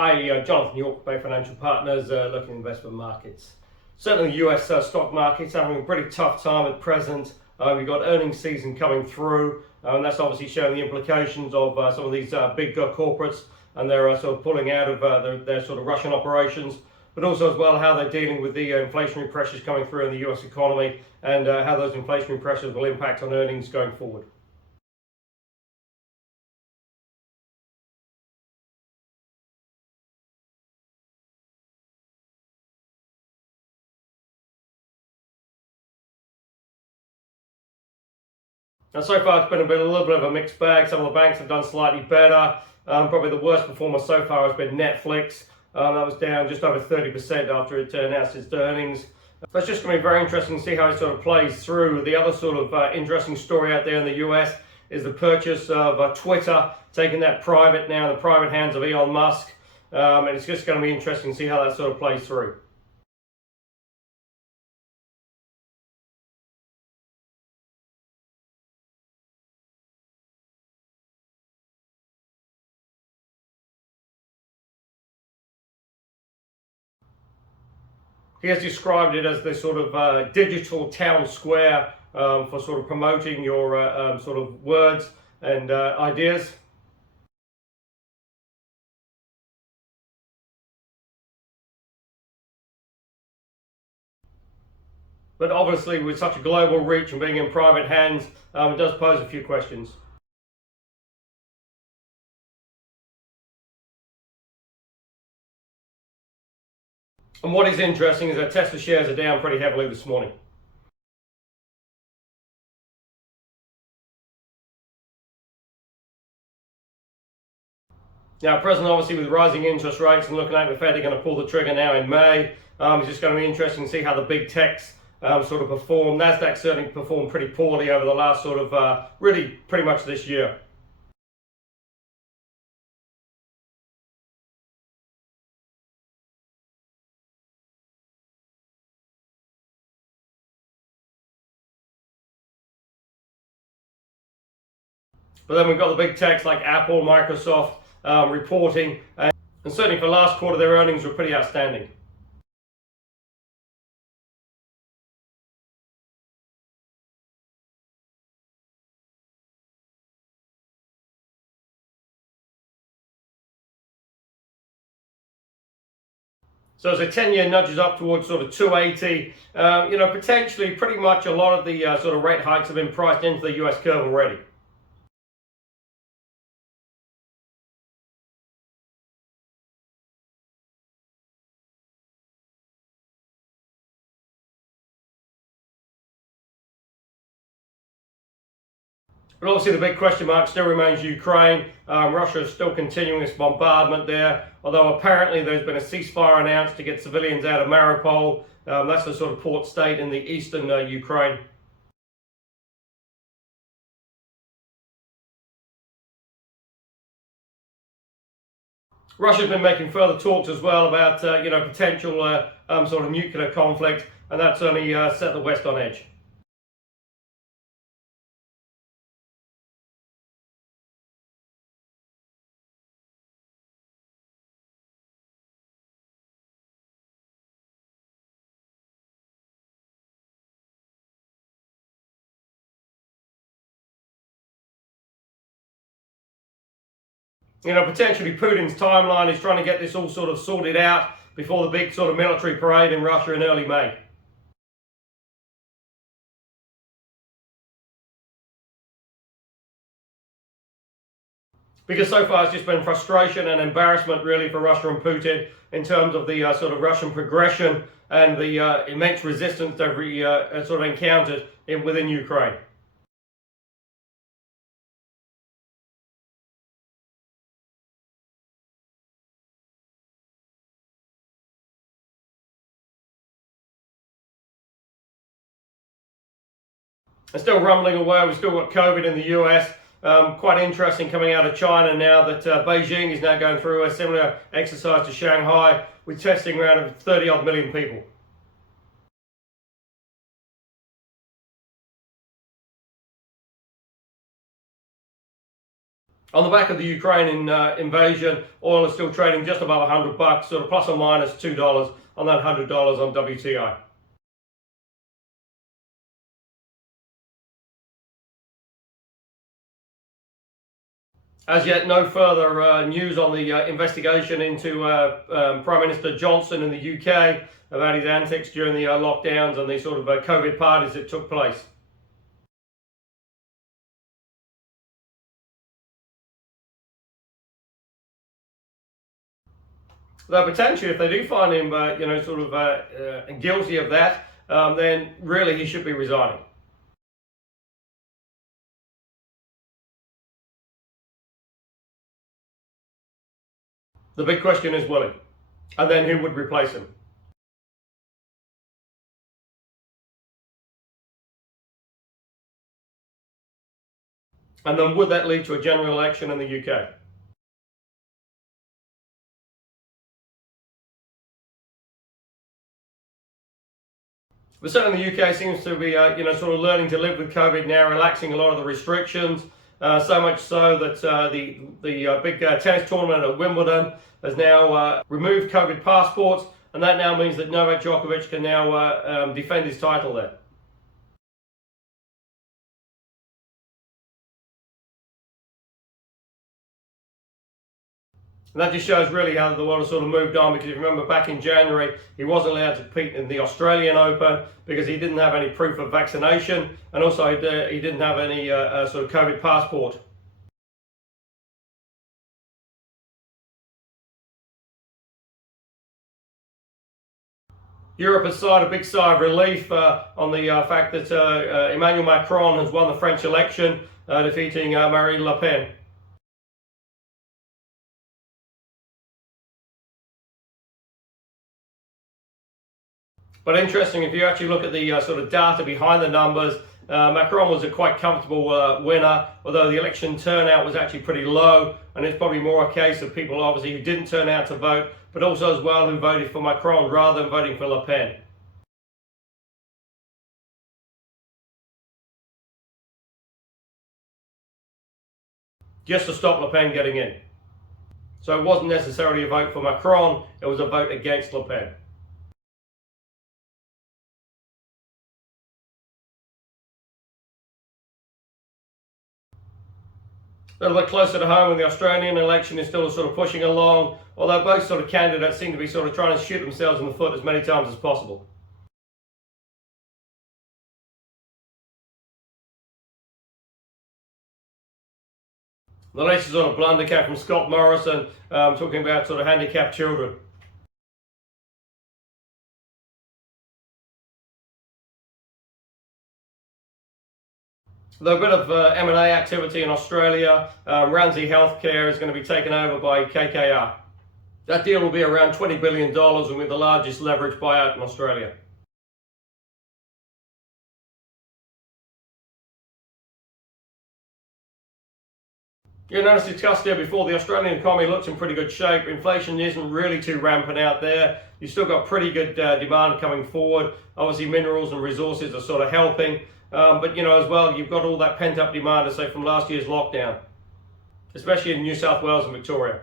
Hi, Jonathan York, Bay Financial Partners, looking at investment markets. Certainly, the US stock market's having a pretty tough time at present. We've got earnings season coming through, and that's obviously showing the implications of some of these big corporates and their sort of pulling out of their sort of Russian operations, but also as well how they're dealing with the inflationary pressures coming through in the US economy and how those inflationary pressures will impact on earnings going forward. And so far, it's been a little bit of a mixed bag. Some of the banks have done slightly better. Probably the worst performer so far has been Netflix. That was down just over 30% after it announced its earnings. So it's just going to be very interesting to see how it sort of plays through. The other sort of interesting story out there in the US is the purchase of Twitter, taking that private now in the private hands of Elon Musk. And it's just going to be interesting to see how that sort of plays through. He has described it as the sort of digital town square for sort of promoting your sort of words and ideas. But obviously, with such a global reach and being in private hands, it does pose a few questions. And what is interesting is that Tesla shares are down pretty heavily this morning. Now, at present, obviously, with rising interest rates and looking like the Fed are going to pull the trigger now in May, it's just going to be interesting to see how the big techs sort of perform. Nasdaq certainly performed pretty poorly over the last sort of really pretty much this year. But then we've got the big techs like Apple, Microsoft reporting, and certainly for last quarter, their earnings were pretty outstanding. So as a 10-year nudges up towards sort of 280, potentially pretty much a lot of the sort of rate hikes have been priced into the US curve already. But obviously the big question mark still remains Ukraine. Russia is still continuing its bombardment there, although apparently there's been a ceasefire announced to get civilians out of Mariupol. That's the sort of port state in the eastern Ukraine. Russia's been making further talks as well about potential sort of nuclear conflict, and that certainly set the West on edge. Potentially Putin's timeline is trying to get this all sort of sorted out before the big sort of military parade in Russia in early May. Because so far it's just been frustration and embarrassment really for Russia and Putin in terms of the sort of Russian progression and the immense resistance they've sort of encountered within Ukraine. It's still rumbling away. We've still got COVID in the US. Quite interesting coming out of China now that Beijing is now going through a similar exercise to Shanghai with testing around 30 odd million people. On the back of the Ukraine invasion, oil is still trading just above $100, sort of plus or minus $2 on that $100 on WTI. As yet, no further news on the investigation into Prime Minister Johnson in the UK about his antics during the lockdowns and the sort of COVID parties that took place. Though potentially, if they do find him, guilty of that, then really he should be resigning. The big question is, will he? And then who would replace him? And then would that lead to a general election in the UK? But certainly the UK seems to be, sort of learning to live with COVID now, relaxing a lot of the restrictions. So much so that the big tennis tournament at Wimbledon has now removed COVID passports, and that now means that Novak Djokovic can now defend his title there. And that just shows really how the world has sort of moved on, because if you remember back in January, he wasn't allowed to compete in the Australian Open because he didn't have any proof of vaccination, and also he didn't have any sort of COVID passport. Europe has sighed a big sigh of relief on the fact that Emmanuel Macron has won the French election, defeating Marine Le Pen. But interesting, if you actually look at the sort of data behind the numbers, Macron was a quite comfortable winner, although the election turnout was actually pretty low, and it's probably more a case of people obviously who didn't turn out to vote, but also as well who voted for Macron rather than voting for Le Pen. Just to stop Le Pen getting in. So it wasn't necessarily a vote for Macron, it was a vote against Le Pen. A little bit closer to home, and the Australian election is still sort of pushing along, although both sort of candidates seem to be sort of trying to shoot themselves in the foot as many times as possible. The latest sort of blunder came from Scott Morrison, talking about sort of handicapped children. Though a bit of M&A activity in Australia, Ramsay Healthcare is going to be taken over by KKR. That deal will be around $20 billion and will be the largest leverage buyout in Australia. You notice discussed here before, the Australian economy looks in pretty good shape. Inflation isn't really too rampant out there. You've still got pretty good demand coming forward. Obviously minerals and resources are sort of helping. But as well, you've got all that pent up demand, I say, from last year's lockdown, especially in New South Wales and Victoria.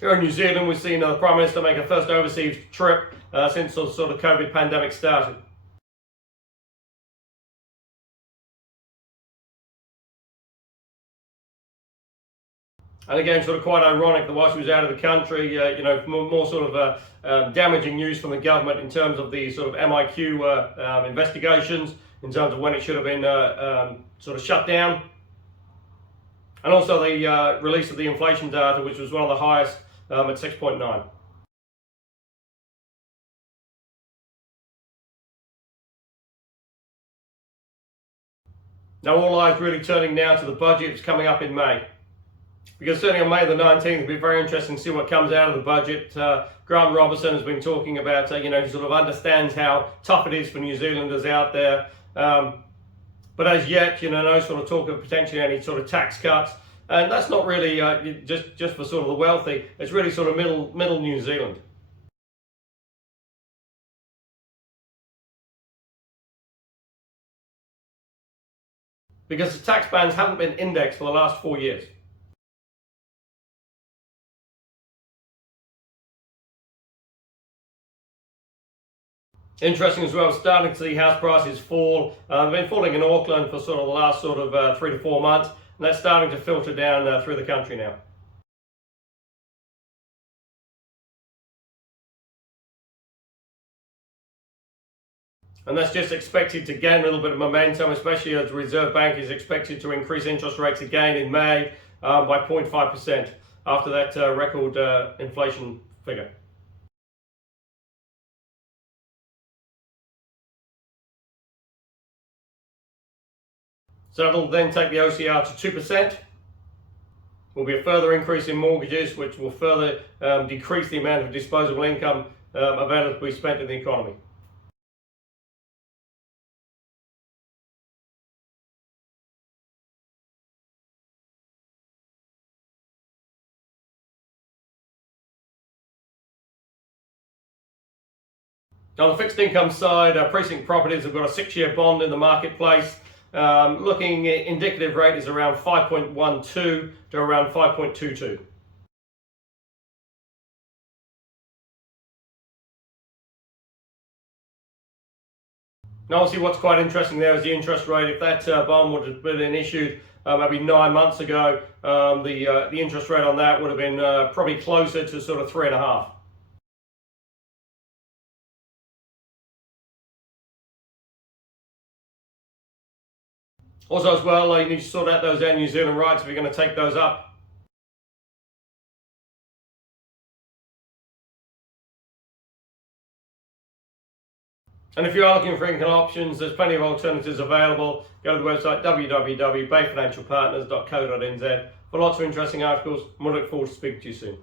Here in New Zealand, we've seen the Prime Minister make a first overseas trip since the sort of COVID pandemic started. And again, sort of quite ironic that while she was out of the country, more sort of damaging news from the government in terms of the sort of MIQ investigations, in terms of when it should have been sort of shut down. And also the release of the inflation data, which was one of the highest at 6.9. Now all eyes really turning now to the budget coming up in May. Because certainly on May the 19th, it'll be very interesting to see what comes out of the budget. Grant Robertson has been talking about, he sort of understands how tough it is for New Zealanders out there. But as yet, no sort of talk of potentially any sort of tax cuts. And that's not really just for sort of the wealthy. It's really sort of middle New Zealand. because the tax bands haven't been indexed for the last 4 years. Interesting as well, starting to see house prices fall. They've been falling in Auckland for sort of the last 3 to 4 months, and that's starting to filter down through the country now. And that's just expected to gain a little bit of momentum, especially as the Reserve Bank is expected to increase interest rates again in May by 0.5% after that record inflation figure. So that'll then take the OCR to 2%. Will be a further increase in mortgages, which will further decrease the amount of disposable income available to be spent in the economy. On the fixed income side, precinct properties have got a 6-year bond in the marketplace. Looking at indicative rate is around 5.12 to around 5.22. Now, obviously, what's quite interesting there is the interest rate. If that bond would have been issued maybe 9 months ago, the interest rate on that would have been probably closer to sort of 3.5. Also, as well, you need to sort out those Air New Zealand rights if you're going to take those up. And if you are looking for income options, there's plenty of alternatives available. Go to the website www.bayfinancialpartners.co.nz for lots of interesting articles, and we look forward to speaking to you soon.